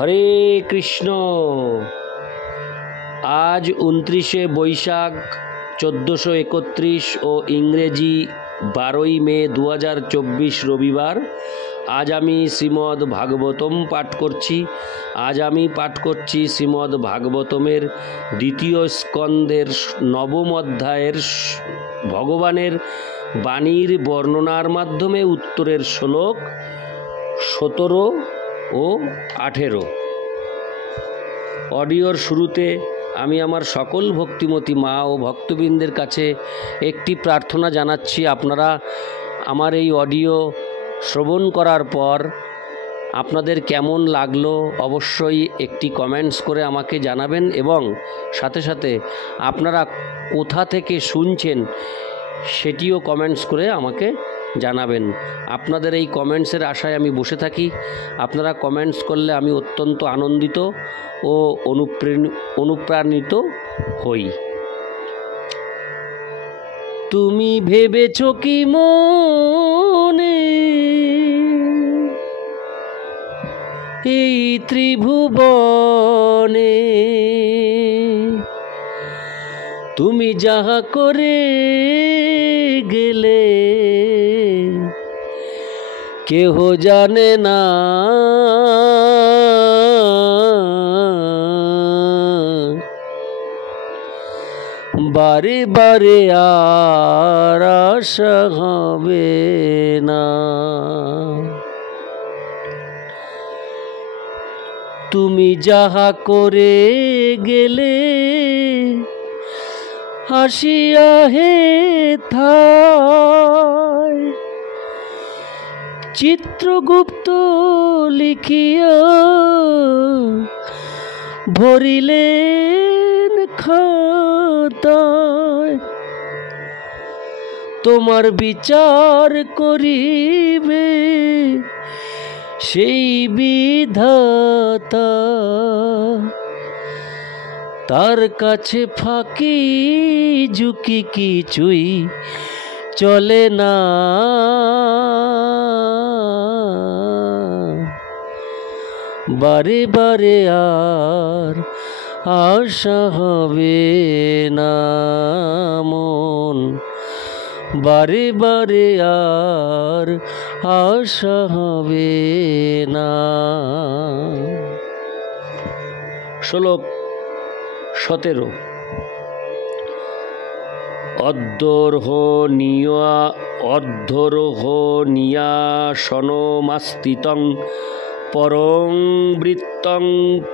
হরে কৃষ্ণ। আজ 29শে বৈশাখ 1431 ও ইংরেজি 12ই মে 2024 রবিবার। আজ আমি শ্রীমদ্ ভাগবতম পাঠ করছি। আজ আমি পাঠ করছি শ্রীমদ্ ভাগবতমের দ্বিতীয় স্কন্ধের 9ম অধ্যায়ের ভগবানের বাণীর বর্ণনার মাধ্যমে উত্তরের শ্লোক 17 ও 18। অডিওর শুরুতে আমি আমার সকল ভক্তিমতী মা ও ভক্তবৃন্দের কাছে একটি প্রার্থনা জানাচ্ছি। আপনারা আমার এই অডিও শ্রবণ করার পর আপনাদের কেমন লাগলো অবশ্যই একটি কমেন্টস করে আমাকে জানাবেন, এবং সাথে সাথে আপনারা কোথা থেকে শুনছেন সেটিও কমেন্টস করে আমাকে জানাবেন। আপনাদের এই কমেন্টসের আশায় আমি বসে থাকি। আপনারা কমেন্টস করলে আমি অত্যন্ত আনন্দিত ও অনুপ্রাণিত হই। তুমি ভেবেছ কি মনে এই ত্রিভুবনে তুমি যাহা করে গেলে কেহ জানে না, বারে বারে আর আশা হবে না। তুমি যাহা করে গেলে আসিয়া হে থায় চিত্রগুপ্ত লিখিয়া ভরিলেন খাতায়। তোমার বিচার করিবে সেই বিধাতা, তার কাছে ফাঁকি ঝুঁকি কিছুই চলে না। বারে বারে আর আশা হবে না মন, বারে বারে আর আশা হবে না। শ্লোক 17। অর্ধরোহণীয়াসনমাস্থিতং পরং বৃত্তং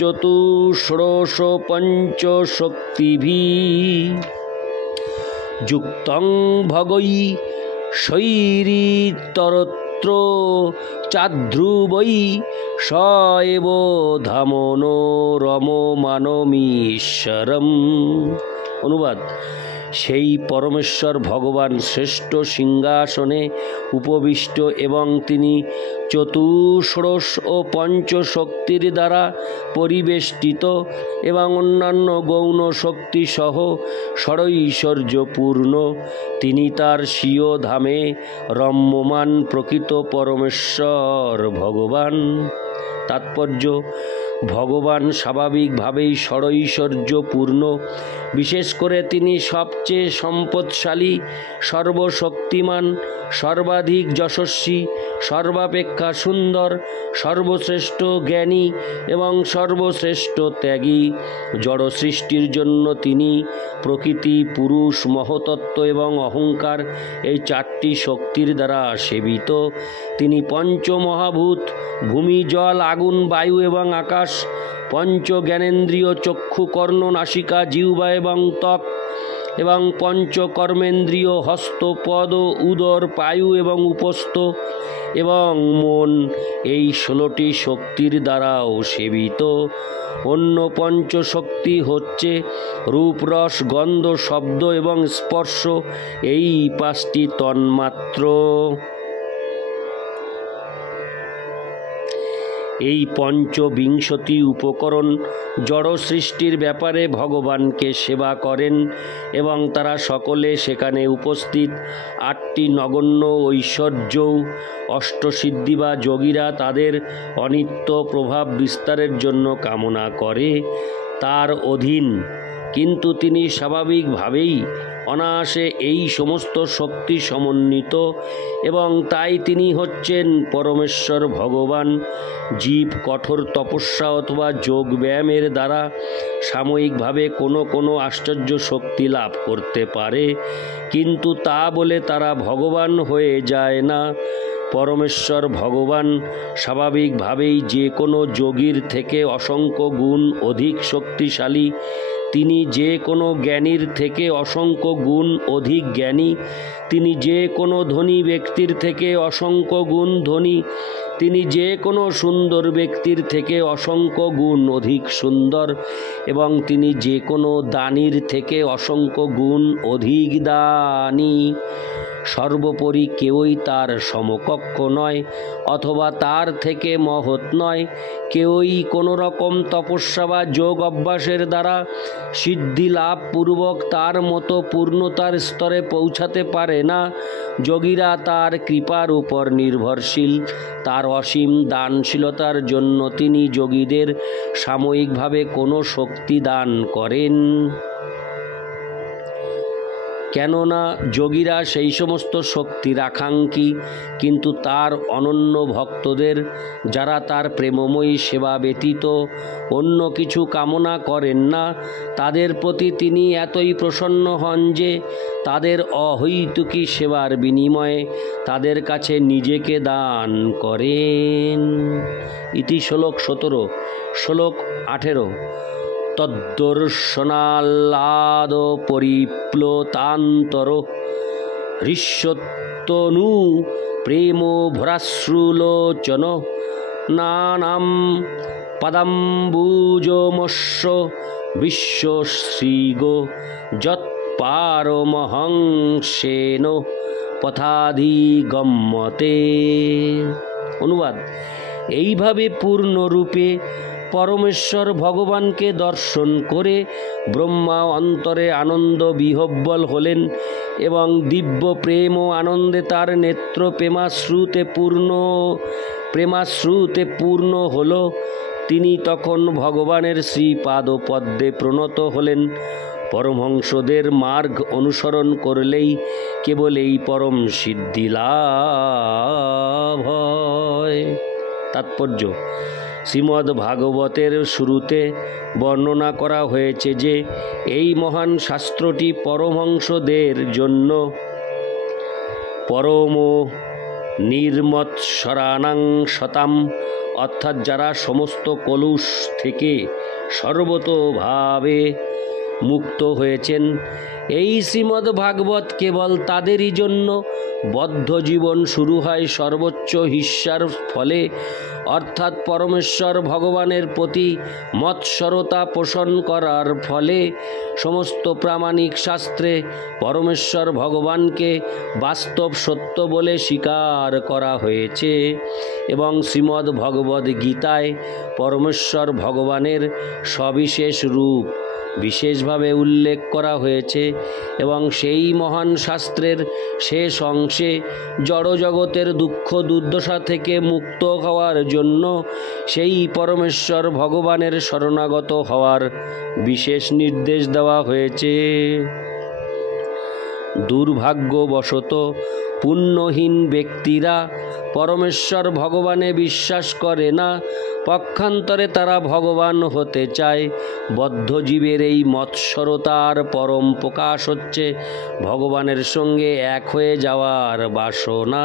চতুষ্ষোড়শ পঞ্চশক্তিভিঃ যুক্তং ভগৈ শৈরিতরত্র চাধ্রুবৈ স এব ধামনো রমমানমীশ্বরম। অনুবাদ: সেই পরমেশ্বর ভগবান শ্রেষ্ঠ সিংহাসনে উপবিষ্ট এবং তিনি চতুষ্ষোড়শ ও পঞ্চশক্তির দ্বারা পরিবেষ্টিত এবং অন্যান্য গৌণ শক্তি সহ ষড়ৈশ্বর্যপূর্ণ। তিনি তার স্বীয় ধামে রম্যমান প্রকৃত পরমেশ্বর ভগবান। তাৎপর্য: ভগবান স্বাভাবিকভাবেই ষড়ৈশ্বর্যপূর্ণ। বিশেষ করে তিনি সবচেয়ে সম্পদশালী, সর্বশক্তিমান, সর্বাধিক যশস্বী, সর্বাপেক্ষা সুন্দর, সর্বশ্রেষ্ঠ জ্ঞানী এবং সর্বশ্রেষ্ঠ ত্যাগী। জড় সৃষ্টির জন্য তিনি প্রকৃতি, পুরুষ, মহতত্ত্ব এবং অহংকার এই 4টি শক্তির দ্বারা সেবিত। তিনি পঞ্চমহাভূত ভূমি, জল, আগুন, বায়ু এবং আকাশ, পঞ্চ জ্ঞানেন্দ্রিয় চক্ষু, কর্ণ, নাসিকা, জিহ্বা এবং ত্বক, এবং পঞ্চ কর্মেন্দ্রিয় হস্ত, পদ, উদর, পায়ু এবং উপস্থ এবং মন এই 16টি শক্তির দ্বারাও সেবিত। অন্য পঞ্চশক্তি হচ্ছে রূপ, রস, গন্ধ, শব্দ এবং স্পর্শ, এই 5টি তন্মাত্র। এই পঞ্চবিংশতি উপকরণ জড় সৃষ্টির ব্যাপারে ভগবানকে সেবা করেন এবং তারা সকলে সেখানে উপস্থিত 8টি নগণ্য ঐশ্বর্যও অষ্টসিদ্ধি বা যোগীরা তাদের অনিত্য প্রভাব বিস্তারের জন্য কামনা করে তার অধীন, কিন্তু তিনি স্বাভাবিকভাবেই অনায়াসে এই সমস্ত শক্তি সমন্বিত এবং তাই তিনি হচ্ছেন পরমেশ্বর ভগবান। জীব কঠোর তপস্যা অথবা যোগ ব্যায়ামের দ্বারা সাময়িকভাবে কোনো আশ্চর্য শক্তি লাভ করতে পারে, কিন্তু তা বলে তারা ভগবান হয়ে যায় না। পরমেশ্বর ভগবান স্বাভাবিকভাবেই যে কোনো যোগীর থেকে অসংখ্য গুণ অধিক শক্তিশালী। তিনি যে কোনো জ্ঞানীর থেকে অসংখ্য গুণ অধিক জ্ঞানী। তিনি যে কোনো ধনী ব্যক্তির থেকে অসংখ্য গুণ ধনী। তিনি যে কোনো সুন্দর ব্যক্তির থেকে অসংখ্য গুণ অধিক সুন্দর এবং তিনি যে কোনো দানীর থেকে অসংখ্য গুণ অধিক দানী। সর্বোপরি কেউই তার সমকক্ষ নয় অথবা তার থেকে মহৎ নয়। কেউই কোনো রকম তপস্যা বা যোগ অভ্যাসের দ্বারা সিদ্ধি লাভ পূর্বক তার মতো পূর্ণতার স্তরে পৌঁছাতে পারে না। যোগীরা তার কৃপার উপর নির্ভরশীল। তার অসীম দানশীলতার জন্য তিনি যোগীদের সাময়িকভাবে কোনো শক্তি দান করেন। কেননা যোগীরা সেই সমস্ত শক্তির আকাঙ্ক্ষী, কিন্তু তার অনন্য ভক্তদের যারা তার প্রেমময়ী সেবা ব্যতীত অন্য কিছু কামনা করেন না, তাদের প্রতি তিনি এতই প্রসন্ন হন যে তাদের অহৈতুকী সেবার বিনিময়ে তাদের কাছে নিজেকে দান করেন। ইতি শ্লোক 17। শ্লোক 18। তদ্দর্শনাল্লাদ পরিপ্লুতান্তর হৃষ্যত্তনু প্রেম ভরাশ্রুলোচন নানাম পদাম্বুজমস্য বিশ্বশ্রীগো যৎপারমহংসেন পথাধিগম্যতে। অনুবাদ: এইভাবে পূর্ণরূপে পরমেশ্বর ভগবানকে দর্শন করে ব্রহ্মা অন্তরে আনন্দ বিহ্বল হলেন এবং দিব্য প্রেম ও আনন্দে তার নেত্র প্রেমাশ্রুতে পূর্ণ হল। তিনি তখন ভগবানের শ্রীপাদপদ্মে প্রণত হলেন। পরমহংসদের মার্গ অনুসরণ করলেই কেবল এই পরম সিদ্ধি লাভ হয়। তাৎপর্য: শ্রীমদ্ ভাগবতের শুরুতে বর্ণনা করা হয়েছে যে এই মহান শাস্ত্রটি পরমহংসদের জন্য পরম নির্মৎসরাণাং শতাম, অর্থাৎ যারা সমস্ত কলুষ থেকে সর্বতোভাবে মুক্ত হয়েছেন। এই শ্রীমদ্ ভাগবত কেবল তাদেরই জন্য। বদ্ধ জীবন শুরু হয় সর্বোচ্চ হিংসার ফলে, অর্থাৎ পরমেশ্বর ভগবানের প্রতি মৎসরতা পোষণ করার ফলে। সমস্ত প্রামাণিক শাস্ত্রে পরমেশ্বর ভগবানকে বাস্তব সত্য বলে স্বীকার করা হয়েছে এবং শ্রীমদ্ ভগবদ্ গীতায় পরমেশ্বর ভগবানের সবিশেষ রূপ বিশেষভাবে উল্লেখ করা হয়েছে এবং সেই মহান শাস্ত্রের শেষ অংশে জড়জগতের দুঃখ দুর্দশা থেকে মুক্ত হওয়ার জন্য সেই পরমেশ্বর ভগবানের শরণাগত হওয়ার বিশেষ নির্দেশ দেওয়া হয়েছে। দুর্ভাগ্যবশত পুণ্যহীন ব্যক্তিরা পরমেশ্বর ভগবানে বিশ্বাস করে না, পক্ষান্তরে তারা ভগবান হতে চায়। বদ্ধজীবের এই মৎসরতার পরম প্রকাশ হচ্ছে ভগবানের সঙ্গে এক হয়ে যাওয়ার বাসনা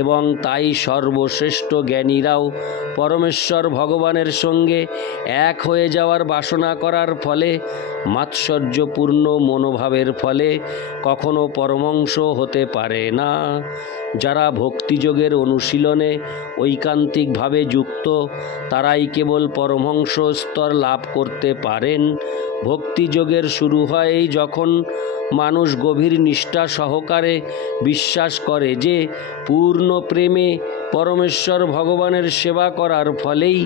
এবং তাই সর্বশ্রেষ্ঠ জ্ঞানীরাও পরমেশ্বর ভগবানের সঙ্গে এক হয়ে যাওয়ার বাসনা করার ফলে, মাৎসর্যপূর্ণ মনোভাবের ফলে কখনো পরমহংস হতে পারে না। যারা ভক্তিযোগের অনুশীলনে ঐকান্তিকভাবে যুক্ত তারাই কেবল পরমহংস স্তর লাভ করতে পারেন। ভক্তিযোগের শুরু হয় যখন মানুষ গভীর নিষ্ঠা সহকারে বিশ্বাস করে যে পূর্ণ প্রেমে পরমেশ্বর ভগবানের সেবা করার ফলেই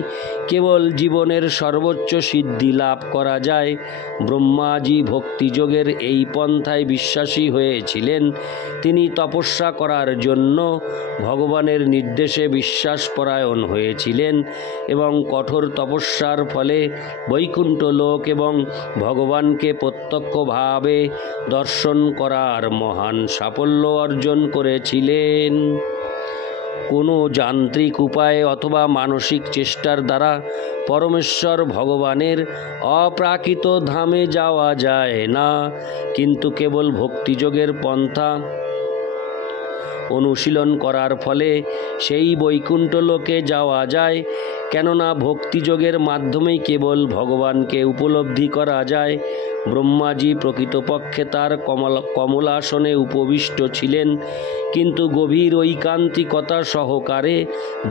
কেবল জীবনের সর্বোচ্চ সিদ্ধি লাভ করা যায়। ব্রহ্মাজি ভক্তিযোগের এই পন্থায় বিশ্বাসী হয়েছিলেন। তিনি তপস্যা করার জন্য ভগবানের নির্দেশে বিশ্বাসপরায়ণ হয়েছিলেন এবং কঠোর তপস্যার ফলে বৈকুণ্ঠ লোক এবং ভগবানকে প্রত্যক্ষভাবে দর্শন করার মহান সাফল্য অর্জন করেছিলেন। কোনো যান্ত্রিক উপায়ে অথবা মানসিক চেষ্টার দ্বারা পরমেশ্বর ভগবানের অপ্রাকৃত ধামে যাওয়া যায় না, কিন্তু কেবল ভক্তিযোগের পন্থা অনুশীলন করার ফলে সেই বৈকুণ্ঠ লোকে যাওয়া যায়। কেননা ভক্তিযোগের মাধ্যমেই কেবল ভগবানকে উপলব্ধি করা যায়। ব্রহ্মাজি প্রকৃতপক্ষে তার কমলাসনে উপবিষ্ট ছিলেন, কিন্তু গভীর ঐকান্তিকতা সহকারে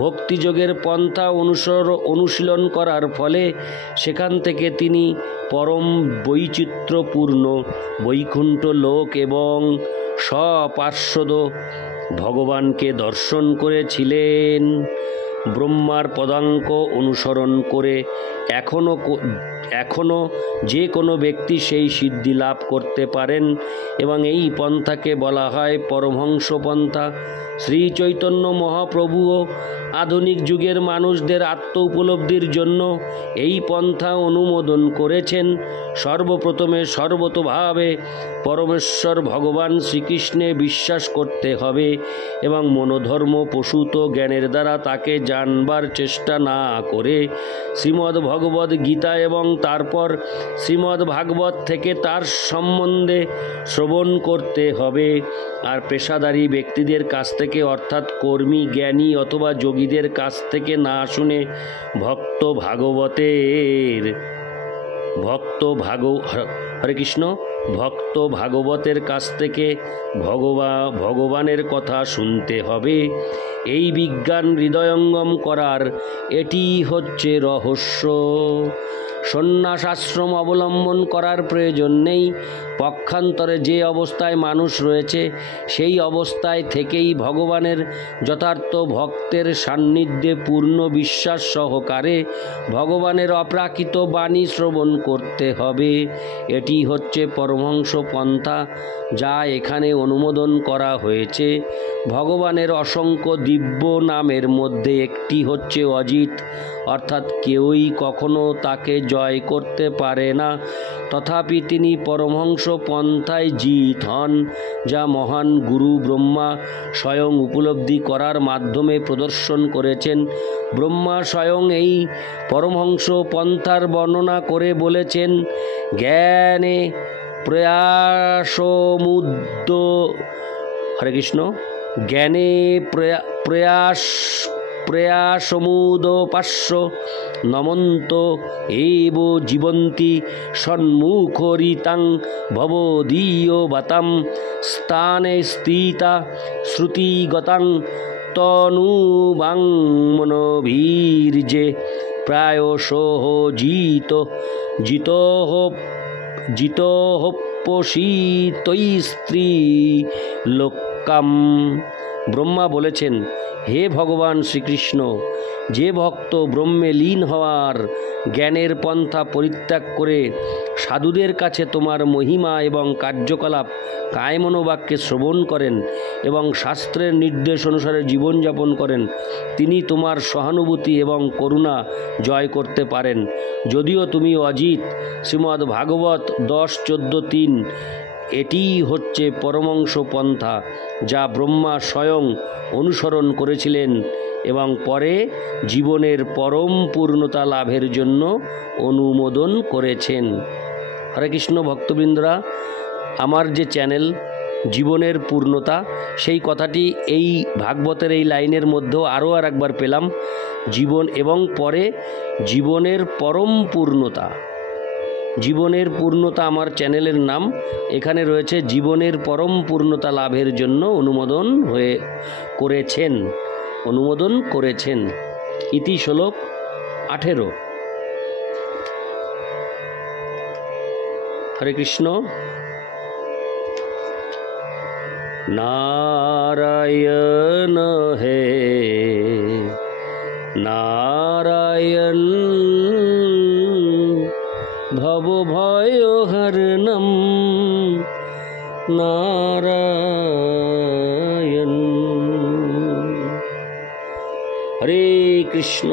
ভক্তিযোগের পন্থা অনুশীলন করার ফলে সেখান থেকে তিনি পরম বৈচিত্র্যপূর্ণ বৈকুণ্ঠ লোক এবং স্বপার্শ্বদ ভগবানকে দর্শন করেছিলেন। ব্রহ্মার পদাঙ্ক অনুসরণ করে এখনও যে কোনো ব্যক্তি সেই সিদ্ধি লাভ করতে পারেন এবং এই পন্থাকে বলা হয় পরমহংস পন্থা। শ্রী চৈতন্য মহাপ্রভুও আধুনিক যুগের মানুষদের আত্ম উপলব্ধির জন্য এই পন্থা অনুমোদন করেছেন। সর্বপ্রথমে সর্বতোভাবে পরমেশ্বর ভগবান শ্রীকৃষ্ণে বিশ্বাস করতে হবে এবং মনোধর্ম প্রসূত জ্ঞানের দ্বারা তাকে জানবার চেষ্টা না করে শ্রীমদ্ ভগবদ্ গীতা এবং তারপর শ্রীমদ্ ভাগবত থেকে তার সম্বন্ধে শ্রবণ করতে হবে। আর পেশাদারী ব্যক্তিদের কাছ থেকে অর্থাৎ কর্মী, জ্ঞানী অথবা যোগীদের কাছ থেকে না শুনে হরে কৃষ্ণ ভক্ত ভাগবতের কাছ থেকে ভগবানের কথা শুনতে হবে। এই বিজ্ঞান হৃদয়ঙ্গম করার এটি হচ্ছে রহস্য। সন্ন্যাস আশ্রম অবলম্বন করার প্রয়োজন নেই। পক্ষান্তরে যে অবস্থায় মানুষ রয়েছে সেই অবস্থায় থেকেই ভগবানের যথার্থ ভক্তের সান্নিধ্যে পূর্ণ বিশ্বাস সহকারে ভগবানের অপ্রাকৃত বাণী শ্রবণ করতে হবে। এটি হচ্ছে পরমহংস পন্থা যা এখানে অনুমোদন করা হয়েছে। ভগবানের অসংখ্য দিব্য নামের মধ্যে একটি হচ্ছে অজিত, অর্থাৎ কেউই কখনো তাকে জয় করতে পারে না। তথাপি তিনি পরমহংস পন্থায় জিত হন, যা মহান গুরু ব্রহ্মা স্বয়ং উপলব্ধি করার মাধ্যমে প্রদর্শন করেছেন। ব্রহ্মা স্বয়ং এই পরমহংস পন্থার বর্ণনা করে বলেছেন, জ্ঞানে প্রয়াসমুদ্দ হরে কৃষ্ণ জ্ঞানে প্রয়াসমুদপাস্য নমন্ত এব জীবন্তি সন্মুখরিতাং ভবদীয়বাতাং স্থানে স্থিতা শ্রুতিগতাং তনুবাং মনোবীর্যে প্রায়শঃ জিতোহপোষিতৈ লোকাম। ব্রহ্মা বলেছেন, হে ভগবান শ্রীকৃষ্ণ, যে ভক্ত ব্রহ্মে লীন হওয়ার জ্ঞানের পন্থা পরিত্যাগ করে সাধুদের কাছে তোমার মহিমা এবং কার্যকলাপ কায়মনোবাক্যে শ্রবণ করেন এবং শাস্ত্রের নির্দেশ অনুসারে জীবনযাপন করেন, তিনি তোমার সহানুভূতি এবং করুণা জয় করতে পারেন। যদিও তুমি অজিত। শ্রীমদ্ ভাগবত 10:14-3 এটিই হচ্ছে পরমহংস পন্থা যা ব্রহ্মা স্বয়ং অনুসরণ করেছিলেন এবং পরে জীবনের পরম পূর্ণতা লাভের জন্য অনুমোদন করেছেন। হরে কৃষ্ণ ভক্তবৃন্দরা, আমার যে চ্যানেল জীবনের পূর্ণতা, সেই কথাটি এই ভাগবতের এই লাইনের মধ্যেও আরও একবার পেলাম, জীবন এবং পরে জীবনের পরম পূর্ণতা। জীবনের পূর্ণতা আমার চ্যানেলের নাম। এখানে রয়েছে জীবনের পরম পূর্ণতা লাভের জন্য অনুমোদন করেছেন। ইতি শ্লোক 18। হরে কৃষ্ণ। নারায়ণ হে নারায়ণ ভব ভয় হরণম নারায়ণ। হরে কৃষ্ণ।